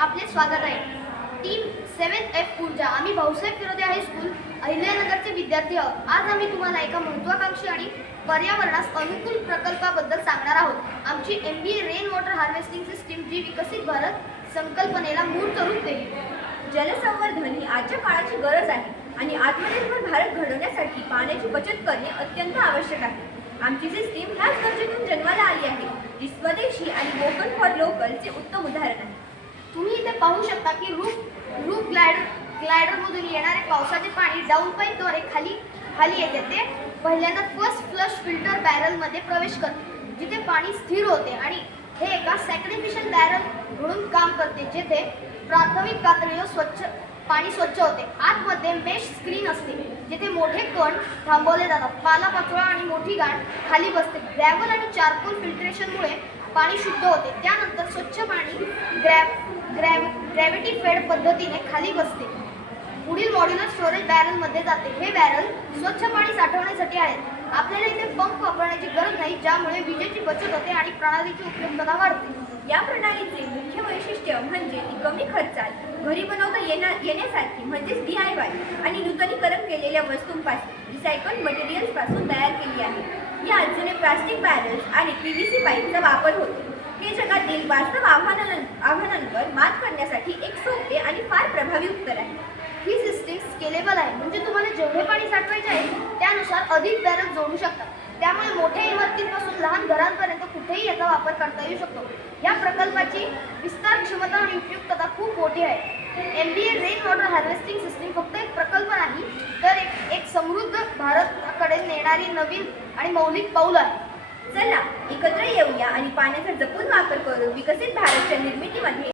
आपले स्वागत आहे। टीम 7F ऊर्जा आम्ही भाऊसाहेब फिरोदे हायस्कूल अहिल्यानगरचे विद्यार्थी आहोत। आज आम्ही तुम्हाला एका महत्त्वाकांक्षी आणि पर्यावरणास अनुकूल प्रकल्पाबद्दल सांगणार आहोत। आमची MBA rain water harvesting system जी विकसित भारत संकल्पनेला मूर्त रूप देईल। जलसंवर्धन ही आजच्या काळाची गरज आहे आणि आत्मनिर्भर भारत घडवण्यासाठी पाण्याची बचत करणे अत्यंत आवश्यक आहे। आमची सिस्टीम ह्याच गरजेतून जन्माला आली आहे, जी स्वदेशी आणि वोकल फॉर लोकलचे उत्तम उदाहरण आहे। तुम्ही इथे पाहू शकता की रूफ ग्लायडरमधून येणारे पावसाचे पाणी डाऊन पाईपद्वारे खाली येते। ते पहिल्यांदा फर्स्ट फ्लश फिल्टर बॅरलमध्ये प्रवेश करते, जिथे पाणी स्थिर होते आणि हे एका सॅक्रिफिशियल बॅरल म्हणून काम करते, जेथे प्राथमिक पातळीवर पाणी स्वच्छ होते। आतमध्ये मेश स्क्रीन असते, जिथे मोठे कण थांबवले जातात। पालापाचोळा आणि मोठी गाळ खाली बसते। ग्रॅव्हल आणि चारकोल फिल्ट्रेशनमुळे पाणी शुद्ध होते। त्यानंतर स्वच्छ पाणी ग्रॅव्हिटी फेड पद्धतीने खाली बसते। पुढील मॉड्युलर स्टोरेज बॅरलमध्ये जाते। हे बॅरल स्वच्छ पाणी साठवण्यासाठी आहेत। आपल्याला इथे पंप वापरण्याची गरज नाही, ज्यामुळे विजेची बचत होते आणि प्रणालीची उपयुक्तता वाढते। या प्रणालीचे मुख्य वैशिष्ट्य म्हणजे ती कमी खर्चात घरी बनवता येण्यासारखी म्हणजेच DIY आणि नूतनीकरण केलेल्या वस्तूंपासून रिसायकल्ड मटेरियल्सपासून तयार केली आहे। यात जुने प्लास्टिक बॅरल्स आणि PVC पाईपचा वापर होतो। हे जगातील वास्तव आव्हानांवर मात करण्यासाठी एक सोपे आणि फार प्रभावी उत्तर आहे। ही सिस्टीम स्केलेबल आहे, म्हणजे तुम्हाला जेवढे पाणी साठवायचे आहे त्यानुसार अधिक बॅरल जोडू शकता। त्यामुळे मोठ्या इमारतींपासून लहान घरांपर्यंत कुठेही याचा वापर करता येऊ शकतो। या प्रकल्पाची विस्तार क्षमता आणि उपयुक्तता खूप मोठी आहे। MBA rain water harvesting system फक्त एक प्रकल्प नाही, तर एक समृद्ध भारताकडे नेणारी नवीन आणि मौलिक पाऊल आहे। चला एकत्र येऊया आणि पाण्याचा जपून वापर करून विकसित भारताच्या निर्मितीमध्ये